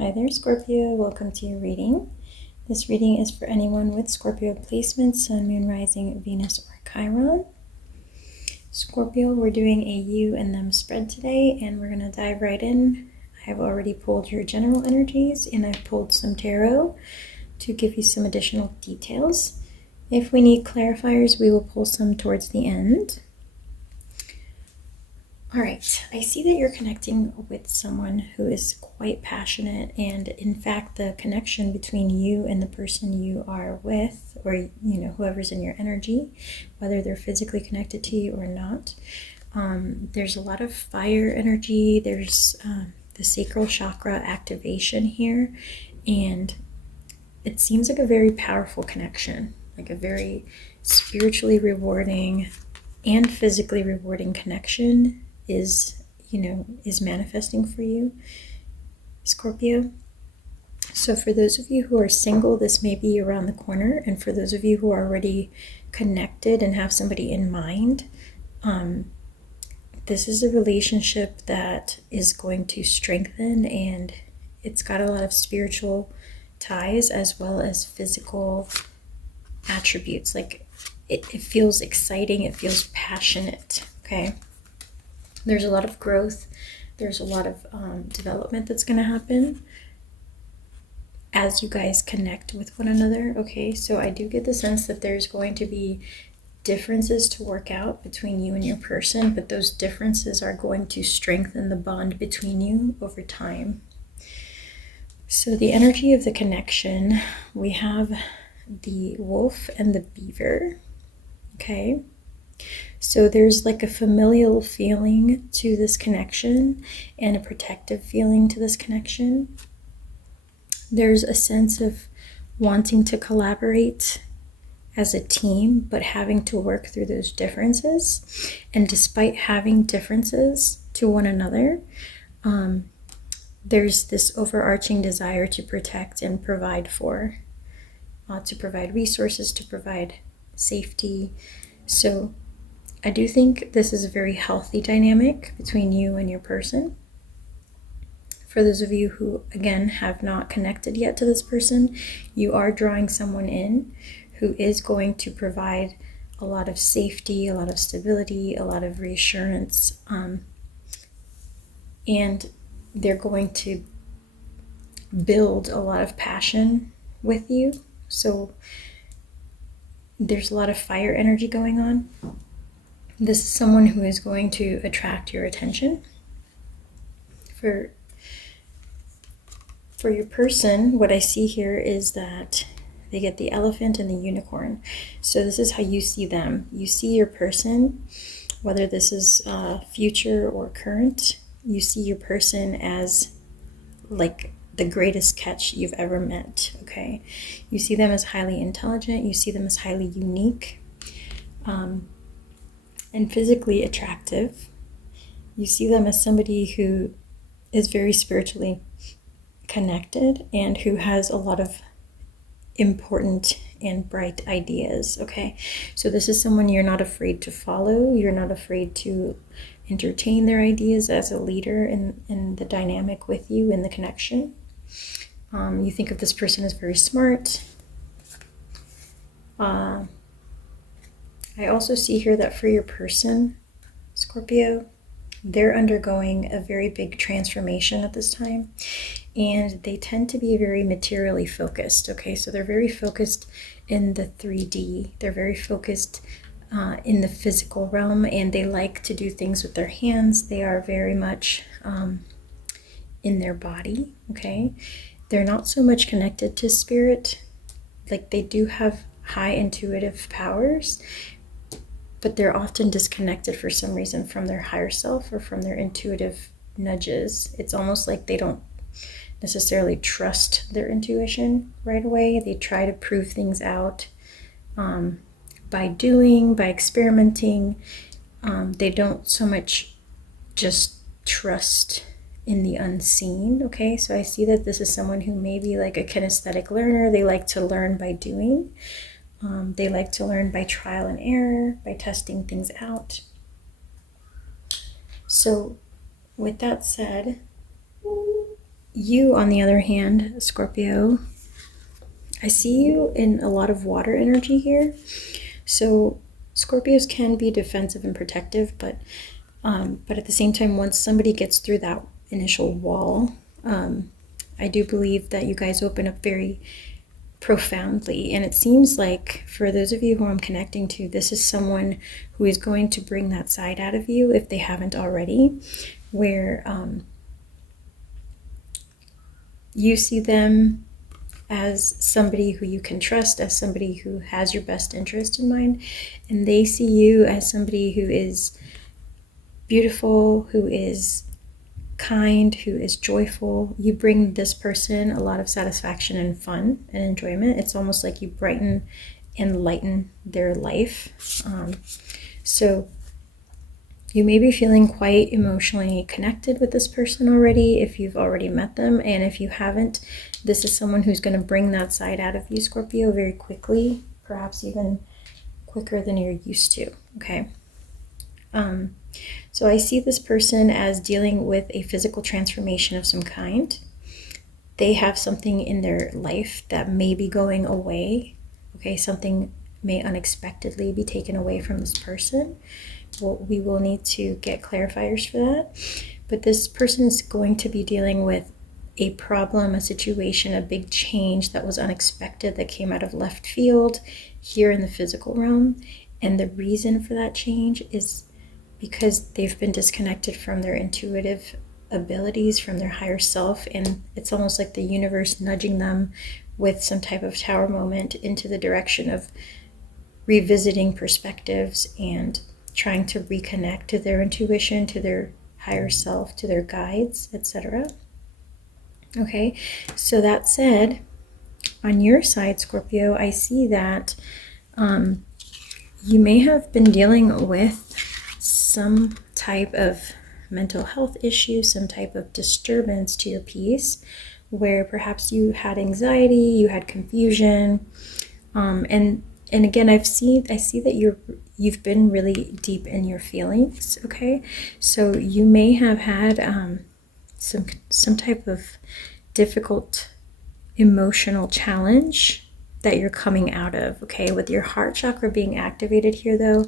Hi there, Scorpio. Welcome to your reading. This reading is for anyone with Scorpio placements, Sun, Moon, Rising, Venus, or Chiron. Scorpio, we're doing a you and them spread today, and we're going to dive right in. I have already pulled your general energies, and I've pulled some tarot to give you some additional details. If we need clarifiers, we will pull some towards the end. All right, I see that you're connecting with someone who is quite passionate, and in fact, the connection between you and the person you are with, or whoever's in your energy, whether they're physically connected to you or not, there's a lot of fire energy. There's the sacral chakra activation here, and it seems like a very powerful connection, like a very spiritually rewarding and physically rewarding connection is manifesting for you, Scorpio. So for those of you who are single, this may be around the corner, and for those of you who are already connected and have somebody in mind, this is a relationship that is going to strengthen, and it's got a lot of spiritual ties as well as physical attributes. Like it feels exciting, it feels passionate, okay? There's a lot of growth. There's a lot of development that's going to happen as you guys connect with one another, okay? So I do get the sense that there's going to be differences to work out between you and your person, but those differences are going to strengthen the bond between you over time. So the energy of the connection, we have the wolf and the beaver, okay? So there's like a familial feeling to this connection and a protective feeling to this connection. There's a sense of wanting to collaborate as a team, but having to work through those differences. And despite having differences to one another, there's this overarching desire to protect and provide for, to provide resources, to provide safety. So I do think this is a very healthy dynamic between you and your person. For those of you who, again, have not connected yet to this person, you are drawing someone in who is going to provide a lot of safety, a lot of stability, a lot of reassurance, and they're going to build a lot of passion with you. So there's a lot of fire energy going on. This is someone who is going to attract your attention. For your person, what I see here is that they get the elephant and the unicorn. So this is how you see them. You see your person, whether this is future or current, you see your person as like the greatest catch you've ever met, okay? You see them as highly intelligent. You see them as highly unique. And physically attractive. You see them as somebody who is very spiritually connected and who has a lot of important and bright ideas, okay? So this is someone you're not afraid to follow. You're not afraid to entertain their ideas as a leader in the dynamic with you in the connection. You think of this person as very smart. I also see here that for your person, Scorpio, they're undergoing a very big transformation at this time, and they tend to be very materially focused, okay? So they're very focused in the 3D. They're very focused in the physical realm, and they like to do things with their hands. They are very much in their body, okay? They're not so much connected to spirit. Like, they do have high intuitive powers, but they're often disconnected for some reason from their higher self or from their intuitive nudges. It's almost like they don't necessarily trust their intuition right away. They try to prove things out by doing, by experimenting. They don't so much just trust in the unseen, okay? So I see that this is someone who may be like a kinesthetic learner. They like to learn by doing. They like to learn by trial and error, by testing things out. So with that said, You, on the other hand, Scorpio, I see you in a lot of water energy here. So Scorpios can be defensive and protective, but at the same time, once somebody gets through that initial wall, I do believe that you guys open up very profoundly. And it seems like for those of you who I'm connecting to, this is someone who is going to bring that side out of you if they haven't already, where you see them as somebody who you can trust, as somebody who has your best interest in mind, and they see you as somebody who is beautiful, who is kind, who is joyful. You bring this person a lot of satisfaction and fun and enjoyment. It's almost like you brighten and lighten their life. So you may be feeling quite emotionally connected with this person already if you've already met them. And if you haven't, this is someone who's going to bring that side out of you, Scorpio, very quickly, perhaps even quicker than you're used to, okay? So I see this person as dealing with a physical transformation of some kind. They have something in their life that may be going away, okay? Something may unexpectedly be taken away from this person. Well, we will need to get clarifiers for that. But this person is going to be dealing with a problem, a situation, a big change that was unexpected, that came out of left field here in the physical realm. And the reason for that change is because they've been disconnected from their intuitive abilities, from their higher self, and it's almost like the universe nudging them with some type of tower moment into the direction of revisiting perspectives and trying to reconnect to their intuition, to their higher self, to their guides, etc. Okay, so that said, on your side, Scorpio, I see that you may have been dealing with some type of mental health issue, some type of disturbance to your peace, where perhaps you had anxiety, you had confusion, and again, I see that you've been really deep in your feelings. Okay, so you may have had some type of difficult emotional challenge that you're coming out of. Okay, with your heart chakra being activated here, though,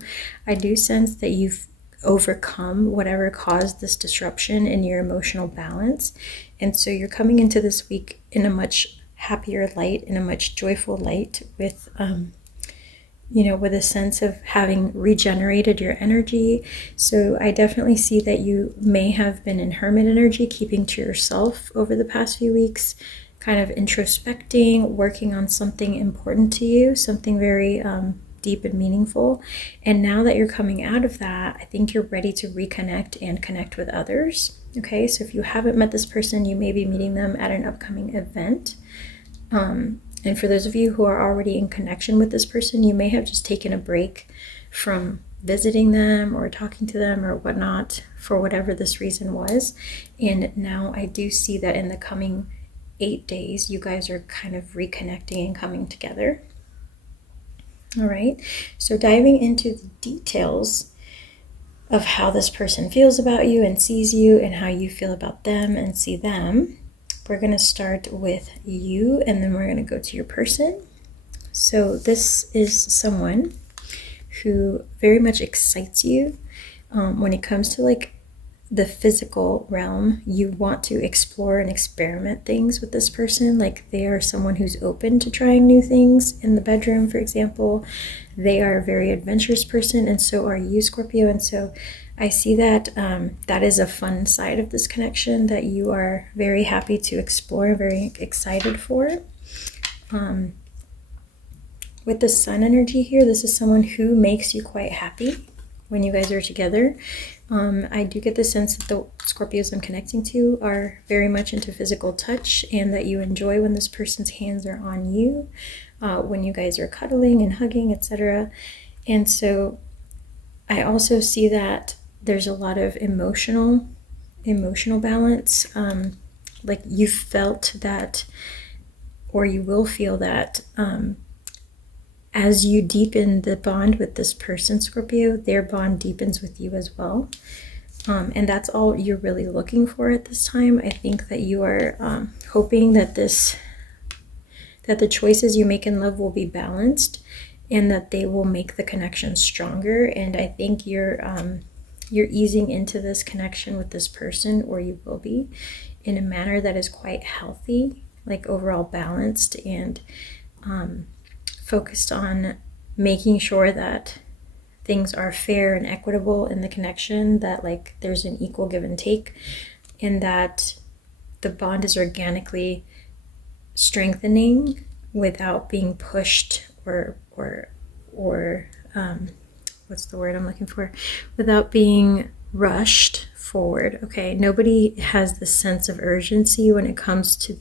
I do sense that you've overcome whatever caused this disruption in your emotional balance, and so you're coming into this week in a much happier light, in a much joyful light, with with a sense of having regenerated your energy. So I definitely see that you may have been in hermit energy, keeping to yourself over the past few weeks, kind of introspecting, working on something important to you, something very deep and meaningful. And now that you're coming out of that, I think you're ready to reconnect and connect with others. Okay, so if you haven't met this person, you may be meeting them at an upcoming event. And for those of you who are already in connection with this person, you may have just taken a break from visiting them or talking to them or whatnot for whatever this reason was. And now I do see that in the coming 8 days, you guys are kind of reconnecting and coming together. All right, so diving into the details of how this person feels about you and sees you, and how you feel about them and see them. We're going to start with you, and then we're going to go to your person. So this is someone who very much excites you. When it comes to like the physical realm, you want to explore and experiment things with this person. Like, they are someone who's open to trying new things in the bedroom, for example. They are a very adventurous person, and so are you, Scorpio. And so I see that that is a fun side of this connection that you are very happy to explore, very excited for. With the sun energy here, this is someone who makes you quite happy when you guys are together. I do get the sense that the Scorpios I'm connecting to are very much into physical touch, and that you enjoy when this person's hands are on you, when you guys are cuddling and hugging, etc. And so I also see that there's a lot of emotional balance. Like, you felt that, or you will feel that, as you deepen the bond with this person, Scorpio, their bond deepens with you as well. And that's all you're really looking for at this time. I think that you are hoping that the choices you make in love will be balanced and that they will make the connection stronger. And I think you're easing into this connection with this person, or you will be, in a manner that is quite healthy, like overall balanced and focused on making sure that things are fair and equitable in the connection, that like there's an equal give and take, and that the bond is organically strengthening without being pushed or what's the word I'm looking for? Without being rushed forward. Okay, nobody has the sense of urgency when it comes to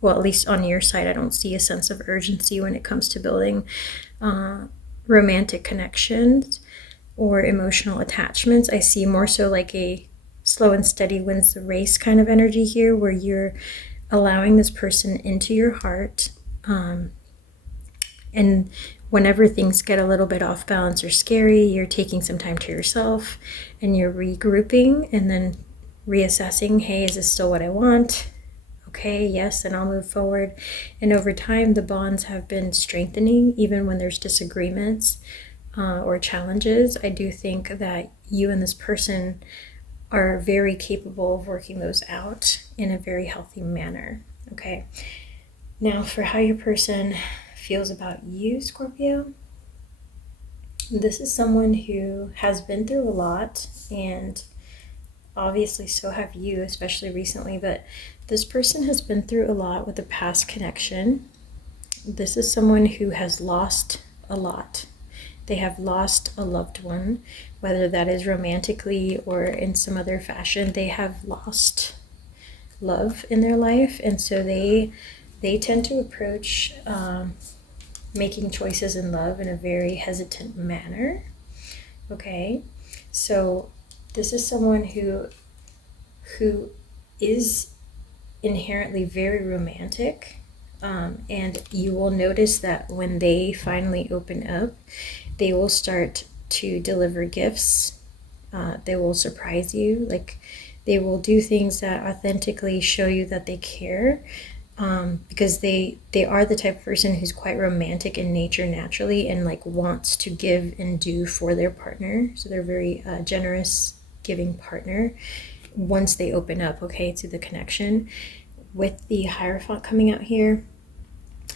well, at least on your side, I don't see a sense of urgency when it comes to building romantic connections or emotional attachments. I see more so like a slow and steady wins the race kind of energy here, where you're allowing this person into your heart, and whenever things get a little bit off balance or scary, you're taking some time to yourself and you're regrouping and then reassessing, hey, is this still what I want? Okay, yes, then I'll move forward. And over time, the bonds have been strengthening, even when there's disagreements or challenges. I do think that you and this person are very capable of working those out in a very healthy manner. Okay, now for how your person feels about you, Scorpio. This is someone who has been through a lot, and obviously so have you, especially recently, but this person has been through a lot with a past connection. This is someone who has lost a lot. They have lost a loved one, whether that is romantically or in some other fashion. They have lost love in their life, and so they tend to approach making choices in love in a very hesitant manner. Okay, so this is someone who is inherently very romantic, and you will notice that when they finally open up, they will start to deliver gifts. They will surprise you. Like, they will do things that authentically show you that they care, because they are the type of person who's quite romantic in nature naturally, and like wants to give and do for their partner. So they're very generous, giving partner once they open up, okay, to the connection. With the Hierophant coming out here,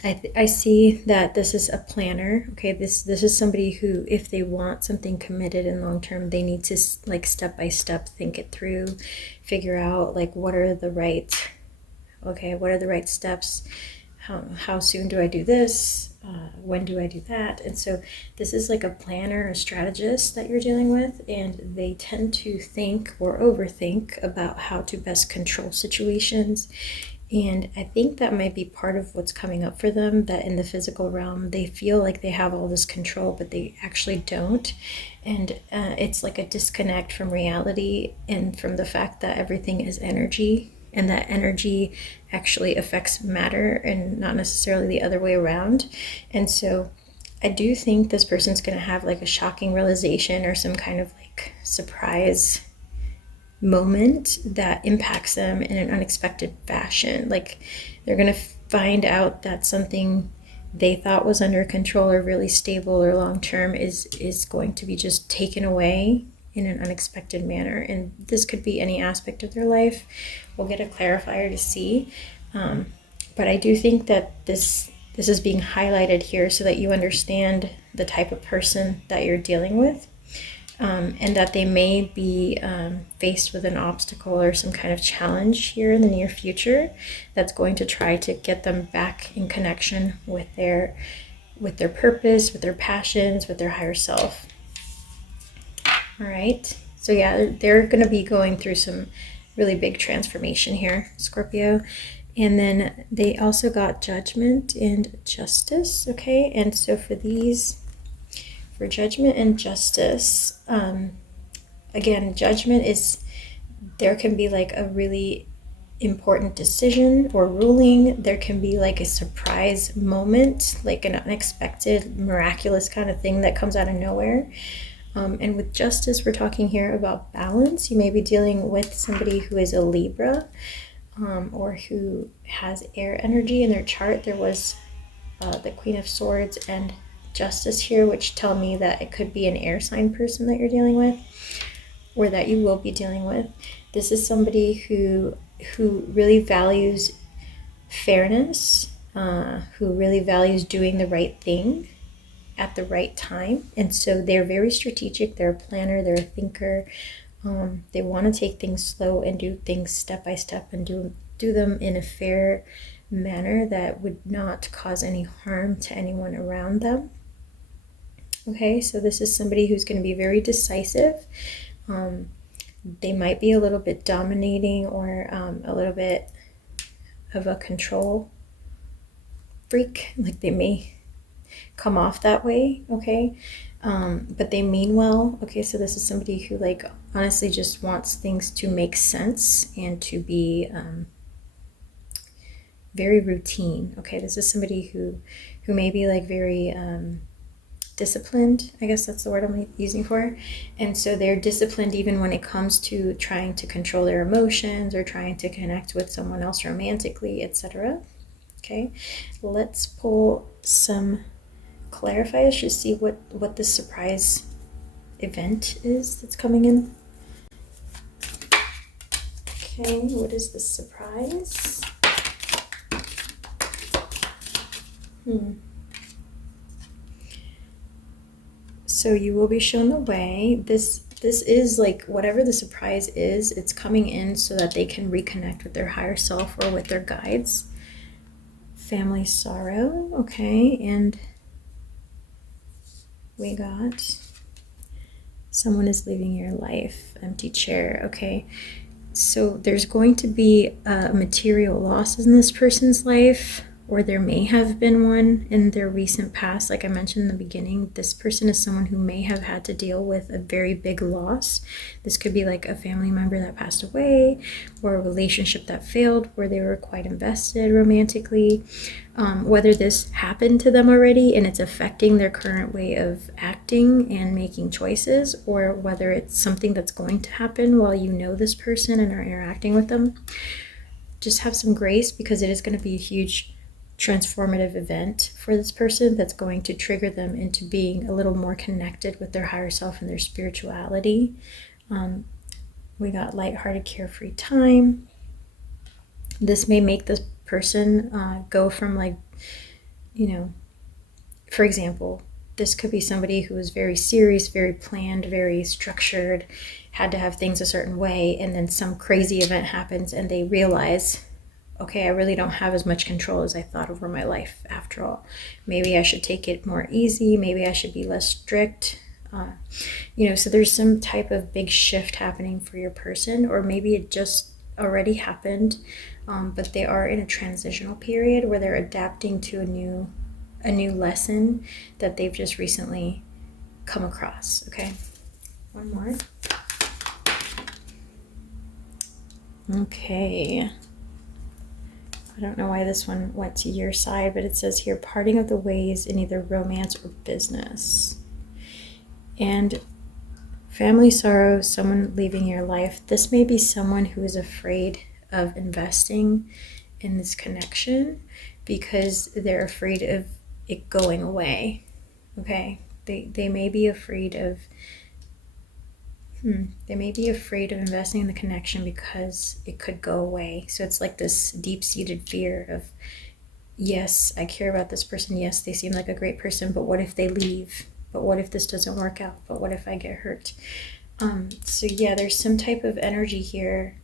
I see that this is a planner. Okay, this is somebody who, if they want something committed and long term, they need to like step by step think it through, figure out like what are the right steps, how soon do I do this, when do I do that. And so this is like a planner, a strategist that you're dealing with, and they tend to think or overthink about how to best control situations. And I think that might be part of what's coming up for them, that in the physical realm, they feel like they have all this control, but they actually don't. And it's like a disconnect from reality and from the fact that everything is energy, and that energy actually affects matter and not necessarily the other way around. And so I do think this person's going to have like a shocking realization or some kind of like surprise moment that impacts them in an unexpected fashion. Like, they're going to find out that something they thought was under control or really stable or long term is going to be just taken away in an unexpected manner. And this could be any aspect of their life. We'll get a clarifier to see. But I do think that this is being highlighted here so that you understand the type of person that you're dealing with, and that they may be faced with an obstacle or some kind of challenge here in the near future that's going to try to get them back in connection with their purpose, with their passions, with their higher self. All right, so yeah, they're going to be going through some really big transformation here, Scorpio. And then they also got Judgment and Justice, okay? And so for Judgment and Justice, again, Judgment is, there can be like a really important decision or ruling. There can be like a surprise moment, like an unexpected, miraculous kind of thing that comes out of nowhere. And with justice, we're talking here about balance. You may be dealing with somebody who is a Libra, or who has air energy in their chart. There was the Queen of Swords and Justice here, which tell me that it could be an air sign person that you're dealing with, or that you will be dealing with. This is somebody who really values fairness, who really values doing the right thing at the right time. And so they're very strategic. They're a planner, they're a thinker. They want to take things slow and do things step by step, and do them in a fair manner that would not cause any harm to anyone around them. Okay, so this is somebody who's going to be very decisive. They might be a little bit dominating, or a little bit of a control freak. Like, they may come off that way, okay? But they mean well. Okay, so this is somebody who, like, honestly just wants things to make sense and to be very routine. Okay, this is somebody who may be like very disciplined. I guess that's the word I'm using for. And so they're disciplined even when it comes to trying to control their emotions, or trying to connect with someone else romantically, etc. Okay, let's pull some clarifiers to see what the surprise event is that's coming in. Okay, what is the surprise? So you will be shown the way. This is like, whatever the surprise is, it's coming in so that they can reconnect with their higher self or with their guides. Family sorrow, okay, and we got someone is leaving your life, empty chair, okay. So there's going to be a material loss in this person's life, or there may have been one in their recent past. Like I mentioned in the beginning, this person is someone who may have had to deal with a very big loss. This could be like a family member that passed away, or a relationship that failed where they were quite invested romantically. Whether this happened to them already and it's affecting their current way of acting and making choices, or whether it's something that's going to happen while you know this person and are interacting with them. Just have some grace, because it is going to be a huge transformative event for this person that's going to trigger them into being a little more connected with their higher self and their spirituality. We got lighthearted, carefree time. This may make this person go from, like, you know, for example, this could be somebody who is very serious, very planned, very structured, had to have things a certain way, and then some crazy event happens and they realize, okay, I really don't have as much control as I thought over my life after all. Maybe I should take it more easy. Maybe I should be less strict. So there's some type of big shift happening for your person, or maybe it just already happened, but they are in a transitional period where they're adapting to a new lesson that they've just recently come across. Okay, one more. Okay. I don't know why this one went to your side, but it says here, parting of the ways in either romance or business. And family sorrow, someone leaving your life. This may be someone who is afraid of investing in this connection because they're afraid of it going away. Okay, they may be afraid of investing in the connection because it could go away. So it's like this deep-seated fear of, yes, I care about this person. Yes, they seem like a great person, but what if they leave? But what if this doesn't work out? But what if I get hurt? So yeah, there's some type of energy here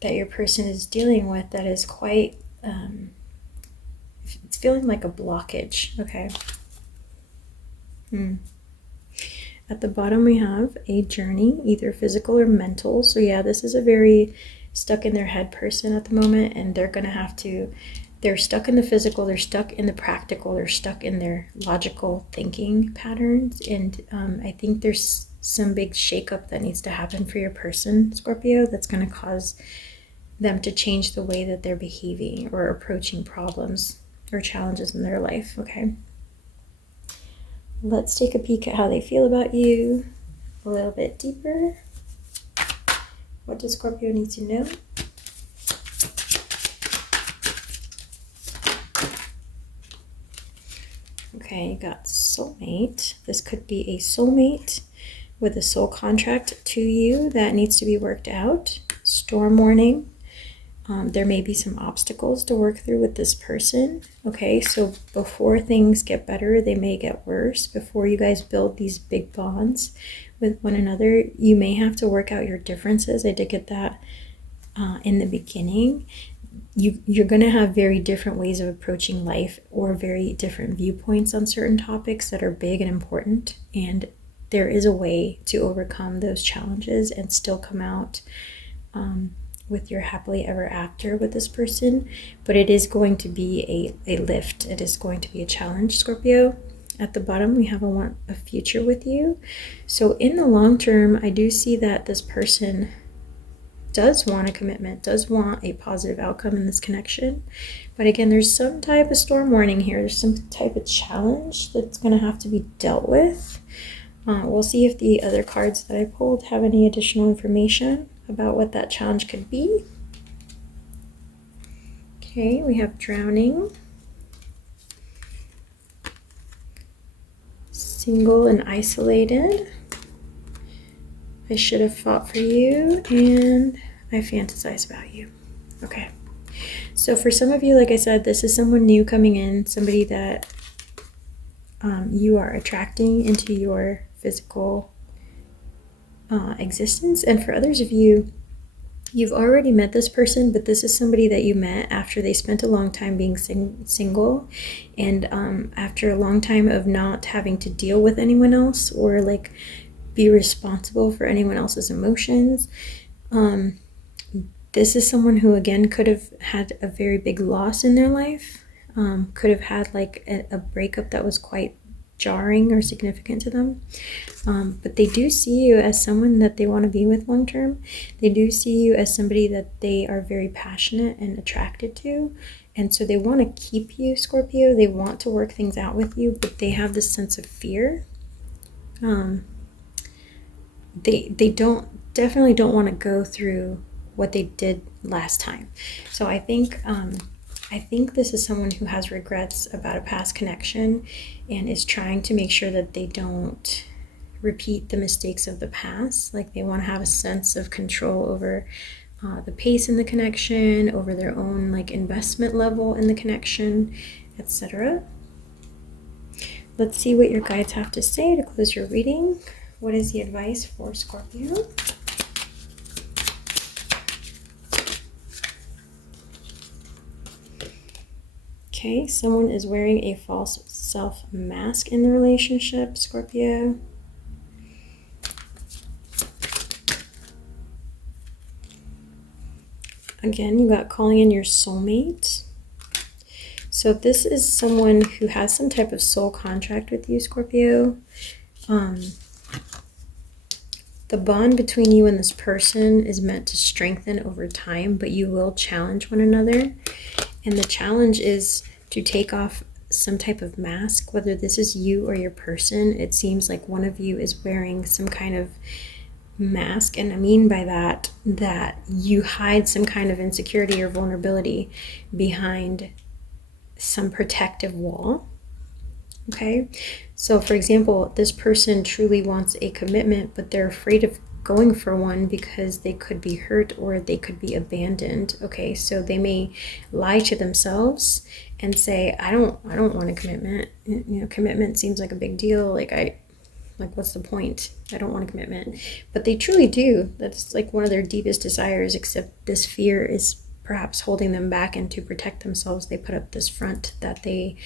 that your person is dealing with that is quite, it's feeling like a blockage. Okay. At the bottom, we have a journey, either physical or mental. So yeah, this is a very stuck in their head person at the moment, and they're stuck in the physical, they're stuck in the practical, they're stuck in their logical thinking patterns. And I think there's some big shakeup that needs to happen for your person, Scorpio, that's going to cause them to change the way that they're behaving or approaching problems or challenges in their life. Okay. Let's take a peek at how they feel about you a little bit deeper. What does Scorpio need to know? Okay, you got soulmate. This could be a soulmate with a soul contract to you that needs to be worked out. Storm warning. There may be some obstacles to work through with this person. Okay, so before things get better, they may get worse. Before you guys build these big bonds with one another, you may have to work out your differences. I did get that in the beginning. You're going to have very different ways of approaching life, or very different viewpoints on certain topics that are big and important. And there is a way to overcome those challenges and still come out with your happily ever after with this person. But it is going to be a lift. It is going to be a challenge, Scorpio. At the bottom, we have a future with you. So in the long term, I do see that this person does want a commitment, does want a positive outcome in this connection. But again, there's some type of storm warning here. There's some type of challenge that's going to have to be dealt with. We'll see if the other cards that I pulled have any additional information about what that challenge could be. Okay, we have drowning, single and isolated, I should have fought for you, and I fantasize about you. Okay, so for some of you, like I said, this is someone new coming in, somebody that you are attracting into your physical existence. And for others of you, you've already met this person, but this is somebody that you met after they spent a long time being single, and after a long time of not having to deal with anyone else or like be responsible for anyone else's emotions. This is someone who, again, could have had a very big loss in their life, could have had like a breakup that was quite jarring or significant to them, but they do see you as someone that they want to be with long term. They do see you as somebody that they are very passionate and attracted to, and so they want to keep you, Scorpio. They want to work things out with you, but they have this sense of fear. They definitely don't want to go through what they did last time. So I think this is someone who has regrets about a past connection and is trying to make sure that they don't repeat the mistakes of the past. Like, they want to have a sense of control over the pace in the connection, over their own like investment level in the connection, etc. Let's see what your guides have to say to close your reading. What is the advice for Scorpio? Okay, someone is wearing a false self mask in the relationship, Scorpio. Again, you got calling in your soulmate. So this is someone who has some type of soul contract with you, Scorpio. The bond between you and this person is meant to strengthen over time, but you will challenge one another. And the challenge is to take off some type of mask, whether this is you or your person. It seems like one of you is wearing some kind of mask, and I mean by that you hide some kind of insecurity or vulnerability behind some protective wall. Okay, so for example, this person truly wants a commitment, but they're afraid of going for one because they could be hurt or they could be abandoned. Okay, so they may lie to themselves and say, I don't want a commitment. You know, commitment seems like a big deal. Like what's the point? I don't want a commitment. But they truly do. That's like one of their deepest desires, except this fear is perhaps holding them back, and to protect themselves, they put up this front that they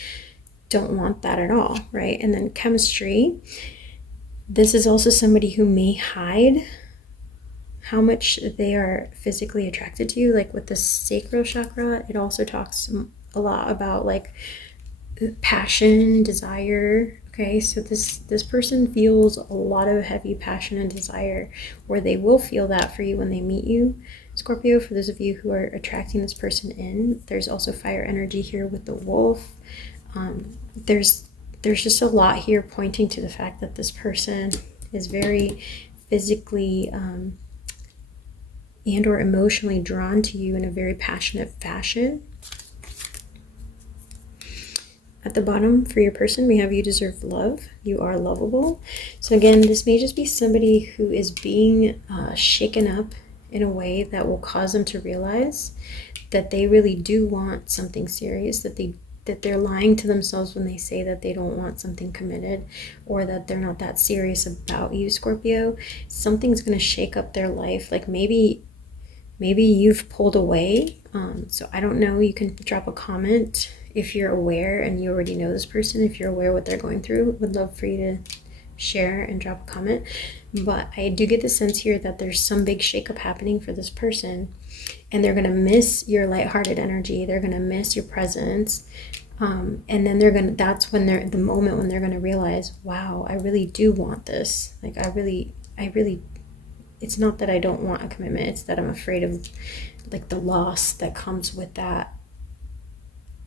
don't want that at all, right? And then chemistry. This is also somebody who may hide how much they are physically attracted to you. Like with the sacral chakra, it also talks a lot about like passion, desire. Okay, so this person feels a lot of heavy passion and desire, or they will feel that for you when they meet you, Scorpio. For those of you who are attracting this person in, there's also fire energy here with the wolf. There's there's just a lot here pointing to the fact that this person is very physically and or emotionally drawn to you in a very passionate fashion. At the bottom, for your person, we have you deserve love. You are lovable. So again, this may just be somebody who is being shaken up in a way that will cause them to realize that they really do want something serious, that they're lying to themselves when they say that they don't want something committed, or that they're not that serious about you, Scorpio. Something's going to shake up their life. Like maybe you've pulled away. So I don't know. You can drop a comment if you're aware and you already know this person. If you're aware what they're going through, would love for you to share and drop a comment. But I do get the sense here that there's some big shakeup happening for this person, and they're going to miss your lighthearted energy. They're going to miss your presence. And then that's when the moment when they're going to realize, wow, I really do want this. Like I really, it's not that I don't want a commitment. It's that I'm afraid of like the loss that comes with that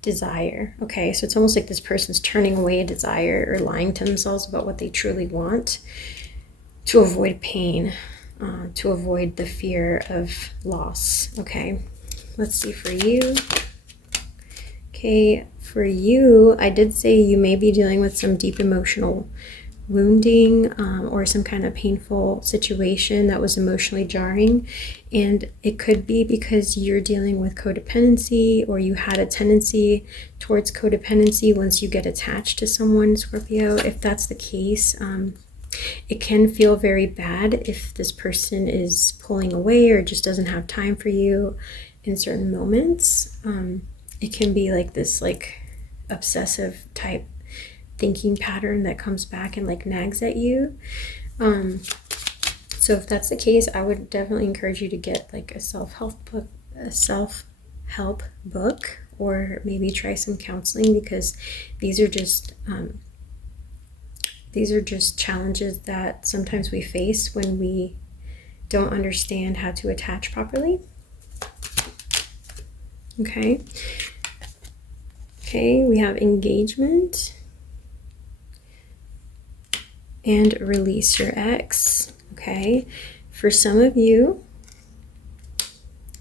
desire. Okay, so it's almost like this person's turning away a desire or lying to themselves about what they truly want to avoid pain, to avoid the fear of loss. Okay, let's see for you. Okay, for you, I did say you may be dealing with some deep emotional wounding or some kind of painful situation that was emotionally jarring, and it could be because you're dealing with codependency, or you had a tendency towards codependency once you get attached to someone, Scorpio. If that's the case, it can feel very bad if this person is pulling away or just doesn't have time for you in certain moments. It can be like this like obsessive type thinking pattern that comes back and like nags at you. So if that's the case, I would definitely encourage you to get like a self-help book, or maybe try some counseling, because these are just challenges that sometimes we face when we don't understand how to attach properly. Okay, we have engagement and release your ex. Okay, for some of you,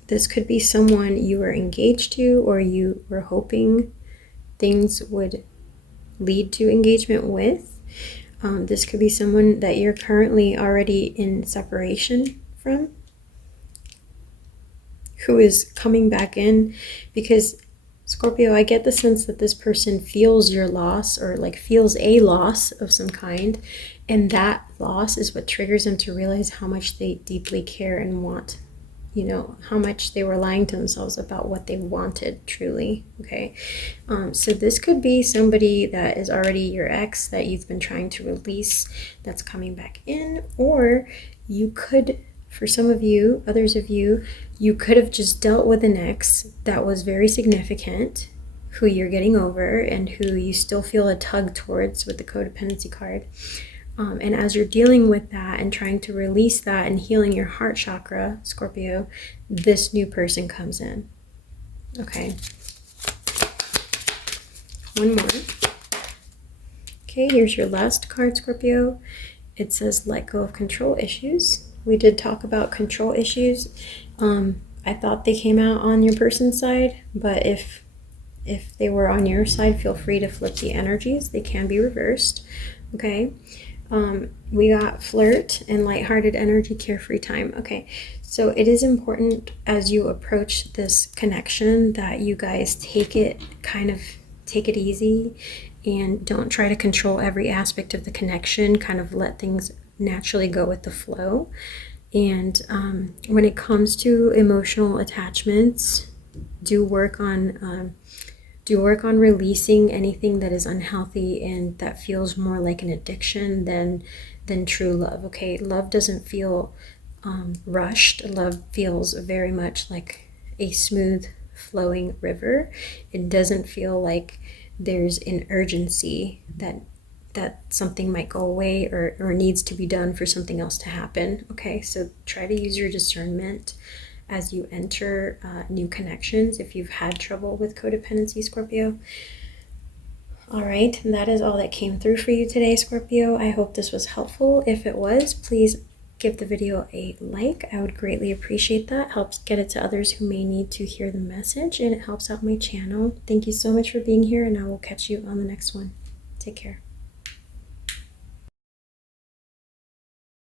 this could be someone you were engaged to, or you were hoping things would lead to engagement with. This could be someone that you're currently already in separation from, who is coming back in, because Scorpio, I get the sense that this person feels your loss, or like feels a loss of some kind, and that loss is what triggers them to realize how much they deeply care and want, you know, how much they were lying to themselves about what they wanted truly. Okay, so this could be somebody that is already your ex that you've been trying to release, that's coming back in, or you could, for some of you, others of you, you could have just dealt with an ex that was very significant, who you're getting over and who you still feel a tug towards with the codependency card. And as you're dealing with that and trying to release that and healing your heart chakra, Scorpio, this new person comes in. Okay. One more. Okay, here's your last card, Scorpio. It says let go of control issues. We did talk about control issues. I thought they came out on your person's side, but if they were on your side, feel free to flip the energies. They can be reversed. Okay. We got flirt and lighthearted energy, carefree time. Okay, so it is important as you approach this connection that you guys take it easy and don't try to control every aspect of the connection. Kind of let things naturally go with the flow. And when it comes to emotional attachments, do work on releasing anything that is unhealthy and that feels more like an addiction than true love. Okay, love doesn't feel rushed. Love feels very much like a smooth flowing river. It doesn't feel like there's an urgency that something might go away or needs to be done for something else to happen. Okay, so try to use your discernment as you enter new connections if you've had trouble with codependency, Scorpio. All right, that is all that came through for you today, Scorpio. I hope this was helpful. If it was, please give the video a like. I would greatly appreciate that. Helps get it to others who may need to hear the message, and it helps out my channel. Thank you so much for being here, and I will catch you on the next one. Take care.